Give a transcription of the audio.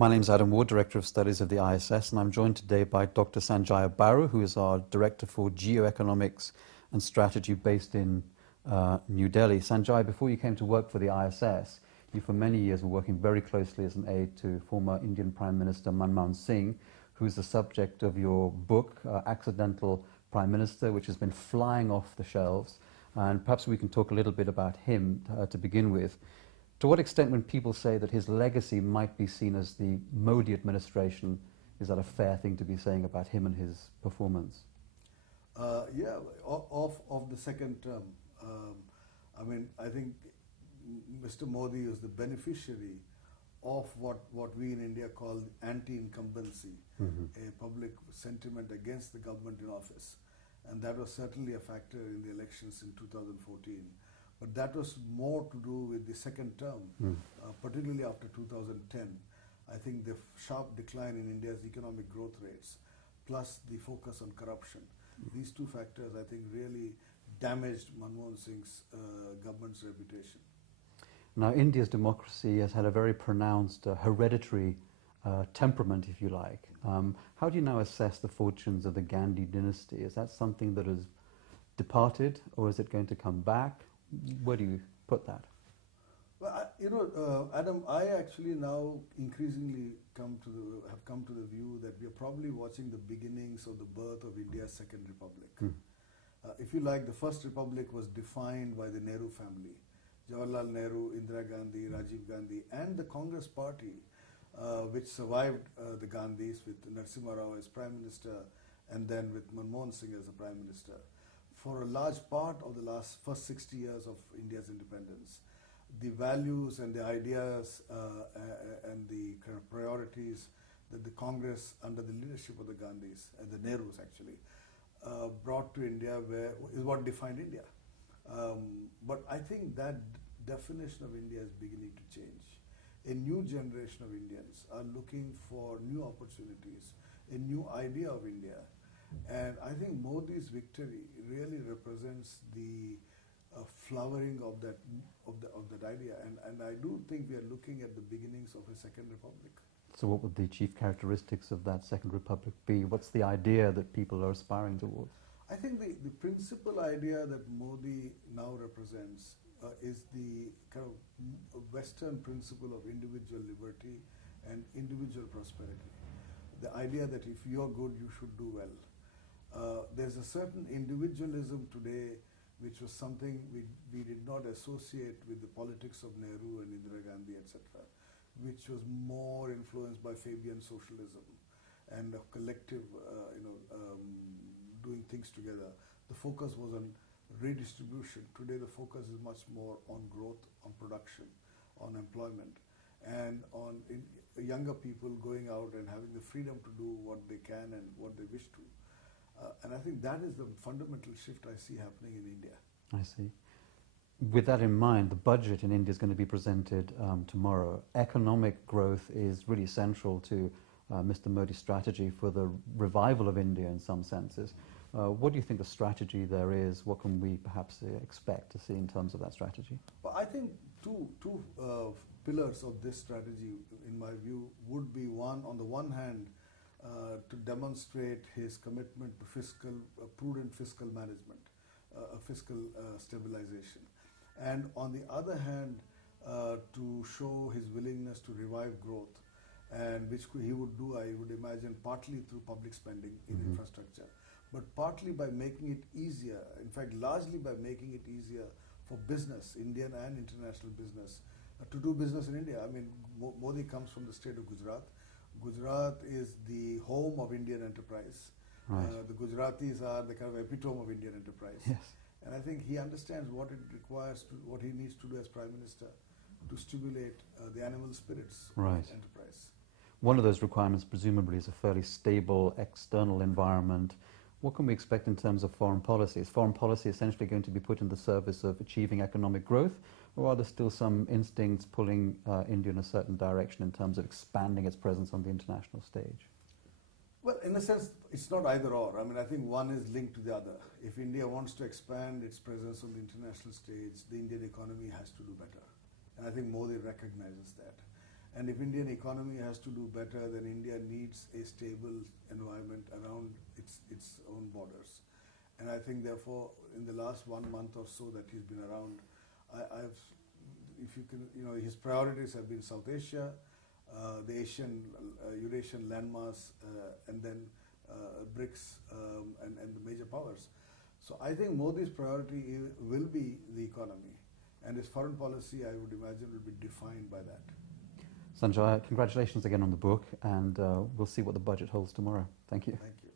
My name is Adam Ward, Director of Studies of the ISS, and I'm joined today by Dr. Sanjaya Baru, who is our Director for Geoeconomics and Strategy based in New Delhi. Sanjaya, before you came to work for the ISS, you for many years were working very closely as an aide to former Indian Prime Minister Manmohan Singh, who is the subject of your book, Accidental Prime Minister, which has been flying off the shelves. And perhaps we can talk a little bit about him to begin with. To what extent, when people say that his legacy might be seen as the Modi administration, is that a fair thing to be saying about him and his performance? Yeah, of the second term. I think Mr. Modi is the beneficiary of what we in India call anti-incumbency, a public sentiment against the government in office. And that was certainly a factor in the elections in 2014. But that was more to do with the second term, particularly after 2010. I think the sharp decline in India's economic growth rates, plus the focus on corruption, these two factors, I think, really damaged Manmohan Singh's government's reputation. Now, India's democracy has had a very pronounced hereditary temperament, if you like. How do you now assess the fortunes of the Gandhi dynasty? Is that something that has departed, or is it going to come back? Where do you put that? Well, Adam, I actually now increasingly have come to the view that we are probably watching the beginnings of the birth of India's second republic. If you like, the first republic was defined by the Nehru family. Jawaharlal Nehru, Indira Gandhi, Rajiv Gandhi, and the Congress party, which survived the Gandhis with Narasimha Rao as Prime Minister and then with Manmohan Singh as the Prime Minister. For a large part of the first 60 years of India's independence, the values and the ideas and the kind of priorities that the Congress, under the leadership of the Gandhis and the Nehrus actually, brought to India is what defined India. But I think that definition of India is beginning to change. A new generation of Indians are looking for new opportunities, a new idea of India. And I think Modi's victory really represents the flowering of that idea. And I do think we are looking at the beginnings of a second republic. So what would the chief characteristics of that second republic be? What's the idea that people are aspiring towards? I think the principal idea that Modi now represents is the kind of Western principle of individual liberty and individual prosperity. The idea that if you're good, you should do well. There's a certain individualism today which was something we did not associate with the politics of Nehru and Indira Gandhi, etc., which was more influenced by Fabian socialism and a collective, doing things together. The focus was on redistribution. Today the focus is much more on growth, on production, on employment, and on younger people going out and having the freedom to do what they can and what they wish to. And I think that is the fundamental shift I see happening in India. I see. With that in mind, the budget in India is going to be presented tomorrow. Economic growth is really central to Mr. Modi's strategy for the revival of India in some senses. What do you think the strategy there is? What can we perhaps expect to see in terms of that strategy? Well, I think two pillars of this strategy, in my view, would be one, on the one hand, to demonstrate his commitment to prudent fiscal management, fiscal stabilization. And on the other hand, to show his willingness to revive growth, and which he would do, I would imagine, partly through public spending in infrastructure, but partly by making it easier, in fact, largely by making it easier for business, Indian and international business, to do business in India. I mean, Modi comes from the state of Gujarat. Gujarat is the home of Indian enterprise. Right. The Gujaratis are the kind of epitome of Indian enterprise. Yes. And I think he understands what it requires, what he needs to do as Prime Minister to stimulate the animal spirits of enterprise. One of those requirements presumably is a fairly stable external environment. What can we expect in terms of foreign policy? Is foreign policy essentially going to be put in the service of achieving economic growth, or are there still some instincts pulling India in a certain direction in terms of expanding its presence on the international stage? Well, in a sense, it's not either or. I mean, I think one is linked to the other. If India wants to expand its presence on the international stage, the Indian economy has to do better. And I think Modi recognizes that. And if Indian economy has to do better, then India needs a stable environment around its own borders. And I think, therefore, in the last 1 month or so that he's been around, if you can, his priorities have been South Asia, the Eurasian landmass, and then BRICS and the major powers. So I think Modi's priority will be the economy, and his foreign policy, I would imagine, will be defined by that. Sanjaya, congratulations again on the book, and we'll see what the budget holds tomorrow. Thank you. Thank you.